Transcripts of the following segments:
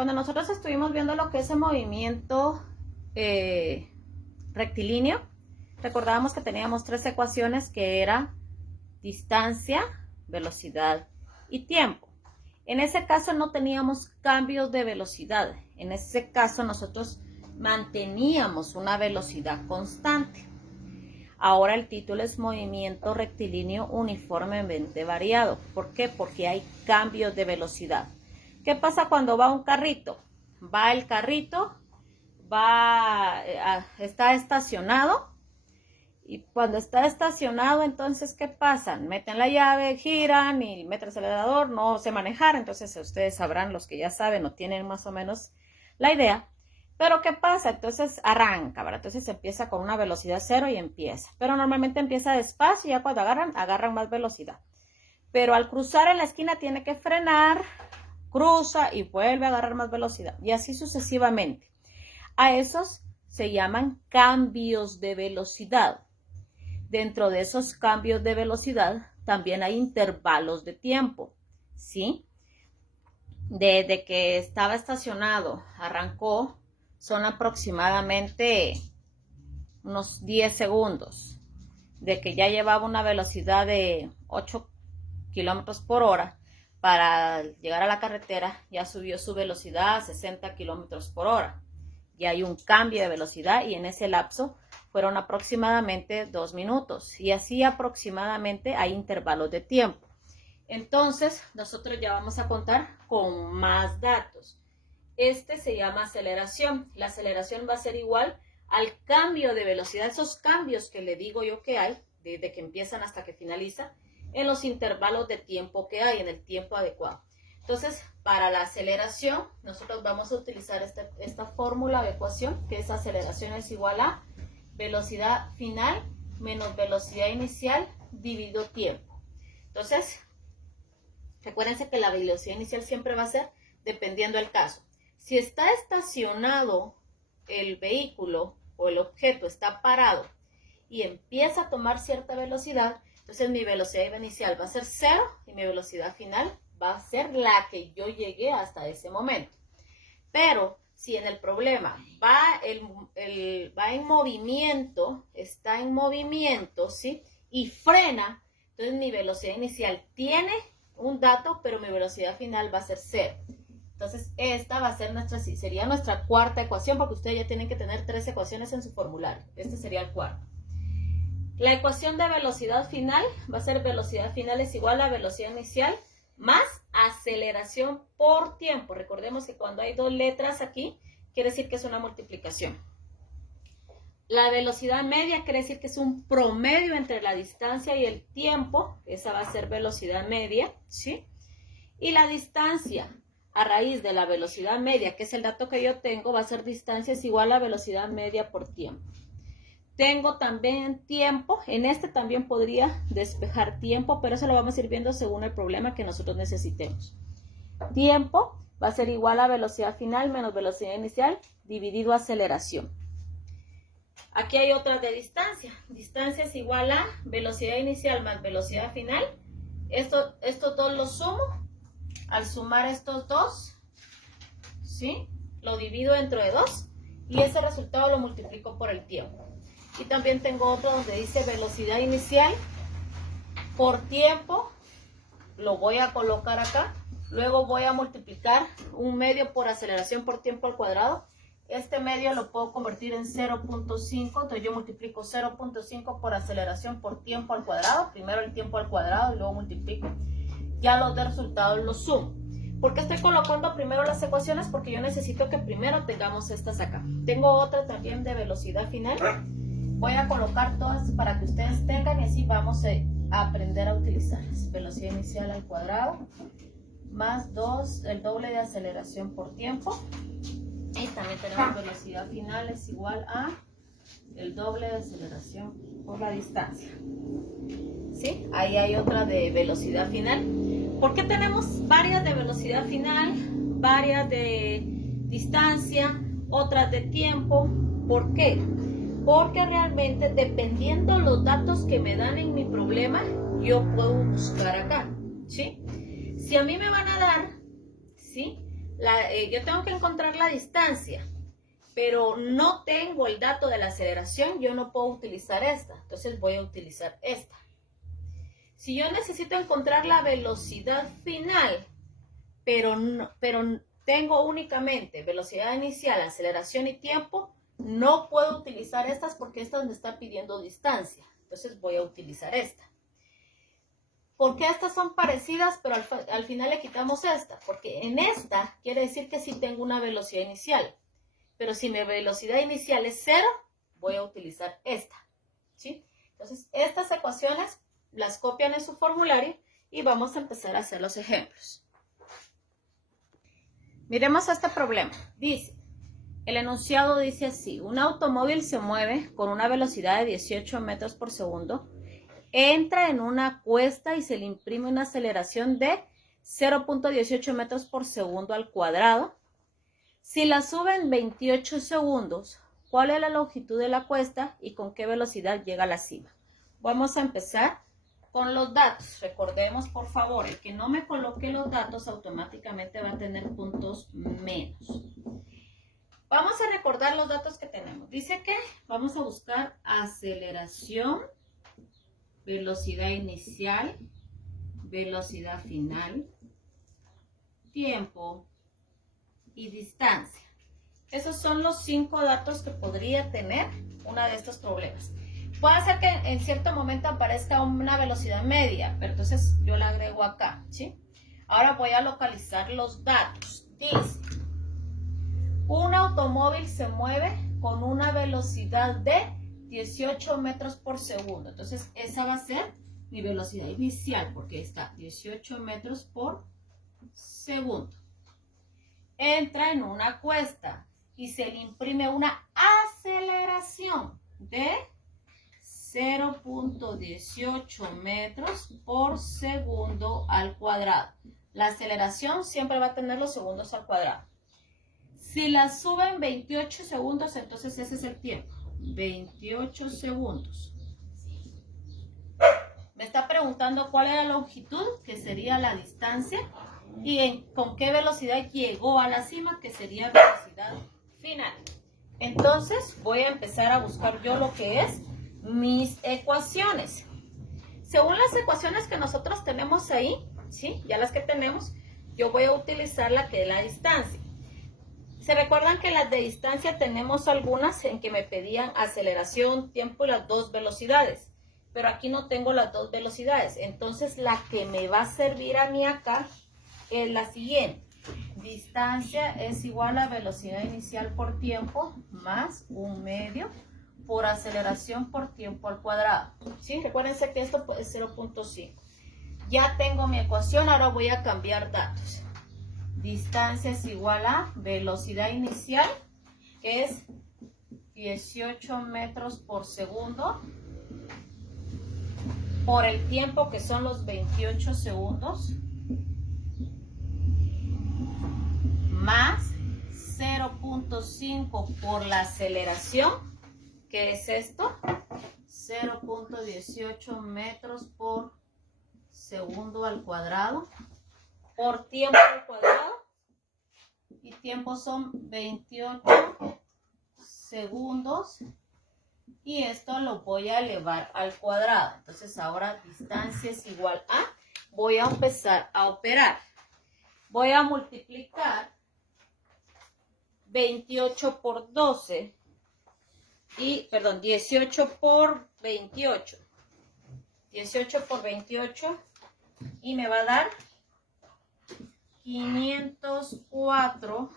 Cuando nosotros estuvimos viendo lo que es el movimiento rectilíneo, recordábamos que teníamos tres ecuaciones que era distancia, velocidad y tiempo. En ese caso no teníamos cambios de velocidad. En ese caso nosotros manteníamos una velocidad constante. Ahora el título es movimiento rectilíneo uniformemente variado. ¿Por qué? Porque hay cambios de velocidad. ¿Qué pasa cuando va un carrito? Va el carrito, está estacionado. Y cuando está estacionado, entonces, ¿qué pasa? Meten la llave, giran y meten el acelerador, no sé manejar. Entonces, ustedes sabrán, los que ya saben o tienen más o menos la idea. Pero, ¿qué pasa? Entonces, arranca, ¿verdad? Entonces, empieza con una velocidad cero y empieza. Pero normalmente empieza despacio y ya cuando agarran más velocidad. Pero al cruzar en la esquina tiene que frenar, cruza y vuelve a agarrar más velocidad. Y así sucesivamente. A esos se llaman cambios de velocidad. Dentro de esos cambios de velocidad también hay intervalos de tiempo, ¿sí? Desde que estaba estacionado, arrancó, son aproximadamente unos 10 segundos. De que ya llevaba una velocidad de 8 kilómetros por hora, para llegar a la carretera ya subió su velocidad a 60 kilómetros por hora. Ya hay un cambio de velocidad y en ese lapso fueron aproximadamente 2 minutos y así aproximadamente hay intervalos de tiempo. Entonces nosotros ya vamos a contar con más datos. Este se llama aceleración. La aceleración va a ser igual al cambio de velocidad, esos cambios que le digo yo que hay, desde que empiezan hasta que finaliza, en los intervalos de tiempo que hay, en el tiempo adecuado. Entonces, para la aceleración, nosotros vamos a utilizar esta fórmula de ecuación, que es aceleración es igual a velocidad final menos velocidad inicial dividido tiempo. Entonces, recuérdense que la velocidad inicial siempre va a ser dependiendo del caso. Si está estacionado el vehículo o el objeto está parado y empieza a tomar cierta velocidad, entonces mi velocidad inicial va a ser 0 y mi velocidad final va a ser la que yo llegué hasta ese momento. Pero si en el problema va en movimiento, está en movimiento, ¿sí? Y frena, entonces mi velocidad inicial tiene un dato, pero mi velocidad final va a ser 0. Entonces esta va a ser sería nuestra cuarta ecuación, porque ustedes ya tienen que tener 3 ecuaciones en su formulario. Este sería el cuarto. La ecuación de velocidad final va a ser velocidad final es igual a velocidad inicial más aceleración por tiempo. Recordemos que cuando hay 2 letras aquí, quiere decir que es una multiplicación. La velocidad media quiere decir que es un promedio entre la distancia y el tiempo. Esa va a ser velocidad media, ¿sí? Y la distancia a raíz de la velocidad media, que es el dato que yo tengo, va a ser distancia es igual a velocidad media por tiempo. Tengo también tiempo, en este también podría despejar tiempo, pero eso lo vamos a ir viendo según el problema que nosotros necesitemos. Tiempo va a ser igual a velocidad final menos velocidad inicial dividido aceleración. Aquí hay otra de distancia. Distancia es igual a velocidad inicial más velocidad final. Estos dos los sumo. Al sumar estos dos, ¿sí? Lo divido entre 2 y ese resultado lo multiplico por el tiempo. Y también tengo otro donde dice velocidad inicial por tiempo. Lo voy a colocar acá. Luego voy a multiplicar un medio por aceleración por tiempo al cuadrado. Este medio lo puedo convertir en 0.5. Entonces yo multiplico 0.5 por aceleración por tiempo al cuadrado. Primero el tiempo al cuadrado y luego multiplico. Ya los de resultados los sumo. ¿Por qué estoy colocando primero las ecuaciones? Porque yo necesito que primero tengamos estas acá. Tengo otra también de velocidad final. Voy a colocar todas para que ustedes tengan y así vamos a aprender a utilizarlas. Velocidad inicial al cuadrado más 2, el doble de aceleración por tiempo. Y también tenemos velocidad final es igual a el doble de aceleración por la distancia. ¿Sí? Ahí hay otra de velocidad final. ¿Por qué tenemos varias de velocidad final, varias de distancia, otras de tiempo? ¿Por qué? Porque realmente dependiendo los datos que me dan en mi problema, yo puedo buscar acá, ¿sí? Si a mí me van a dar, ¿sí? yo tengo que encontrar la distancia, pero no tengo el dato de la aceleración, yo no puedo utilizar esta. Entonces voy a utilizar esta. Si yo necesito encontrar la velocidad final, pero tengo únicamente velocidad inicial, aceleración y tiempo, no puedo utilizar estas porque esta me está pidiendo distancia. Entonces voy a utilizar esta. ¿Por qué estas son parecidas, pero al final le quitamos esta? Porque en esta quiere decir que sí tengo una velocidad inicial. Pero si mi velocidad inicial es 0, voy a utilizar esta. ¿Sí? Entonces, estas ecuaciones las copian en su formulario y vamos a empezar a hacer los ejemplos. Miremos este problema. Dice, el enunciado dice así: un automóvil se mueve con una velocidad de 18 metros por segundo, entra en una cuesta y se le imprime una aceleración de 0.18 metros por segundo al cuadrado. Si la sube en 28 segundos, ¿cuál es la longitud de la cuesta y con qué velocidad llega a la cima? Vamos a empezar con los datos. Recordemos, por favor, el que no me coloque los datos automáticamente va a tener puntos menos. Vamos a recordar los datos que tenemos. Dice que vamos a buscar aceleración, velocidad inicial, velocidad final, tiempo y distancia. Esos son los 5 datos que podría tener uno de estos problemas. Puede ser que en cierto momento aparezca una velocidad media, pero entonces yo la agrego acá, ¿sí? Ahora voy a localizar los datos. Dice, un automóvil se mueve con una velocidad de 18 metros por segundo. Entonces, esa va a ser mi velocidad inicial, porque está 18 metros por segundo. Entra en una cuesta y se le imprime una aceleración de 0.18 metros por segundo al cuadrado. La aceleración siempre va a tener los segundos al cuadrado. Si la sube en 28 segundos, entonces ese es el tiempo. 28 segundos. Me está preguntando cuál es la longitud, que sería la distancia, y con qué velocidad llegó a la cima, que sería velocidad final. Entonces voy a empezar a buscar yo lo que es mis ecuaciones. Según las ecuaciones que nosotros tenemos ahí, ¿sí? Ya las que tenemos, yo voy a utilizar la que es la distancia. ¿Se recuerdan que las de distancia tenemos algunas en que me pedían aceleración, tiempo y las dos velocidades? Pero aquí no tengo las dos velocidades. Entonces la que me va a servir a mí acá es la siguiente. Distancia es igual a velocidad inicial por tiempo más 1/2 por aceleración por tiempo al cuadrado. ¿Sí? Recuérdense que esto es 0.5. Ya tengo mi ecuación, ahora voy a cambiar datos. Distancia es igual a velocidad inicial, que es 18 metros por segundo, por el tiempo que son los 28 segundos, más 0.5 por la aceleración, que es esto, 0.18 metros por segundo al cuadrado, por tiempo al cuadrado, y tiempo son 28 segundos, y esto lo voy a elevar al cuadrado. Entonces ahora distancia es igual a, voy a empezar a operar. Voy a multiplicar 28 por 12 y, perdón, 18 por 28. 18 por 28 y me va a dar 504.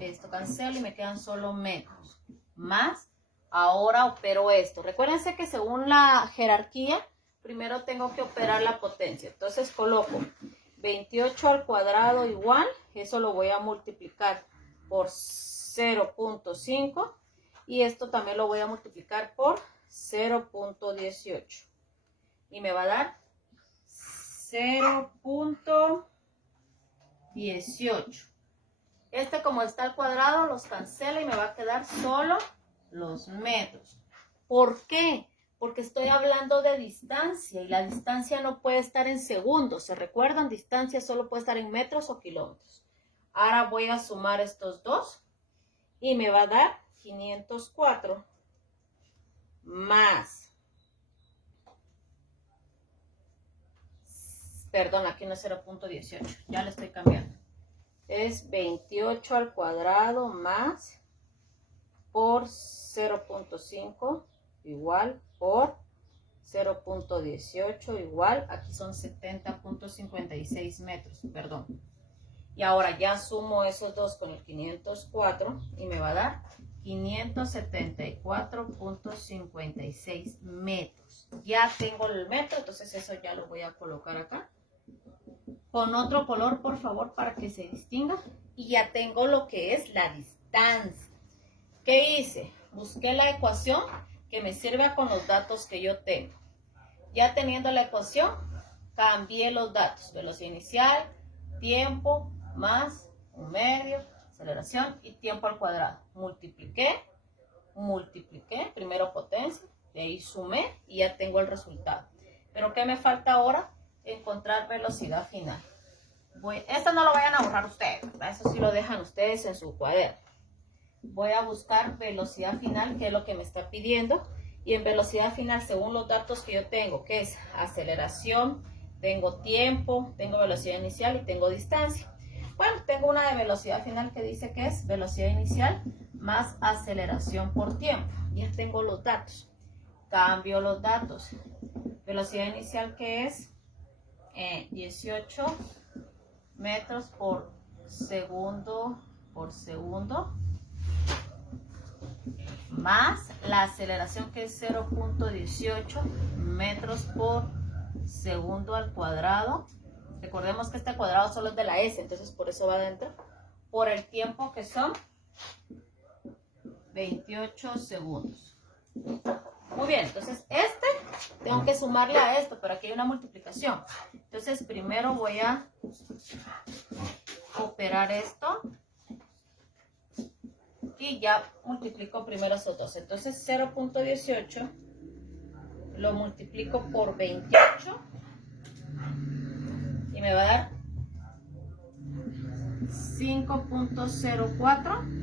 Esto cancelo y me quedan solo metros. Más, ahora opero esto. Recuérdense que según la jerarquía, primero tengo que operar la potencia. Entonces coloco 28 al cuadrado igual, eso lo voy a multiplicar por 0.5 y esto también lo voy a multiplicar por 0.18 y me va a dar 0.18. Este, como está al cuadrado, los cancelo y me va a quedar solo los metros. ¿Por qué? Porque estoy hablando de distancia y la distancia no puede estar en segundos. ¿Se recuerdan? Distancia solo puede estar en metros o kilómetros. Ahora voy a sumar estos dos y me va a dar 504 más, perdón, aquí no es 0.18, ya le estoy cambiando. Es 28 al cuadrado más por 0.5 igual por 0.18 igual, aquí son 70.56 metros, perdón. Y ahora ya sumo esos dos con el 504 y me va a dar 574.56 metros. Ya tengo el metro, entonces eso ya lo voy a colocar acá. Con otro color, por favor, para que se distinga. Y ya tengo lo que es la distancia. ¿Qué hice? Busqué la ecuación que me sirva con los datos que yo tengo. Ya teniendo la ecuación, cambié los datos. Velocidad inicial, tiempo, más, un medio, aceleración y tiempo al cuadrado. Multipliqué, primero potencia, de ahí sumé y ya tengo el resultado. Pero ¿qué me falta ahora? Encontrar velocidad final. Esto no lo vayan a borrar ustedes, ¿verdad? Eso sí lo dejan ustedes en su cuaderno. Voy a buscar velocidad final, que es lo que me está pidiendo. Y en velocidad final, según los datos que yo tengo, que es aceleración, tengo tiempo, tengo velocidad inicial y tengo distancia. Bueno, tengo una de velocidad final que dice que es velocidad inicial más aceleración por tiempo. Ya tengo los datos. Cambio los datos. Velocidad inicial que es 18 metros por segundo más la aceleración que es 0.18 metros por segundo al cuadrado. Recordemos que este cuadrado solo es de la S, entonces por eso va adentro. Por el tiempo que son 28 segundos. Muy bien, entonces tengo que sumarle a esto, pero aquí hay una multiplicación. Entonces primero voy a operar esto. Y ya multiplico primero esos dos. Entonces 0.18 lo multiplico por 28 y me va a dar 5.04.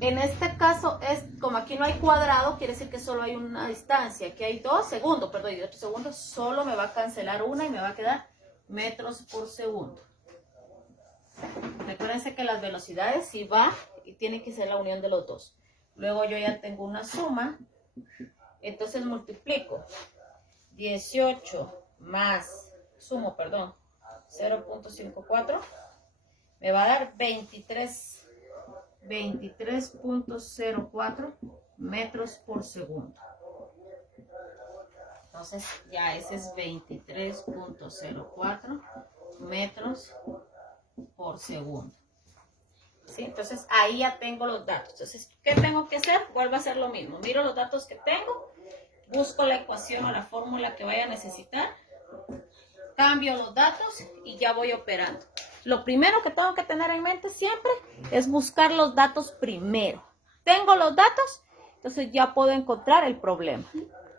En este caso, como aquí no hay cuadrado, quiere decir que solo hay una distancia. Aquí hay 2 segundos, perdón, y 8 segundos, solo me va a cancelar una y me va a quedar metros por segundo. Recuérdense que las velocidades sí va y tiene que ser la unión de los dos. Luego yo ya tengo una suma, entonces multiplico 18 más, sumo, perdón, 0.54, me va a dar 23.04 metros por segundo. Entonces ya ese es 23.04 metros por segundo. ¿Sí? Entonces ahí ya tengo los datos. Entonces, ¿qué tengo que hacer? Vuelvo a hacer lo mismo. Miro los datos que tengo, busco la ecuación o la fórmula que vaya a necesitar, cambio los datos y ya voy operando. Lo primero que tengo que tener en mente siempre es buscar los datos primero. Tengo los datos, entonces ya puedo encontrar el problema.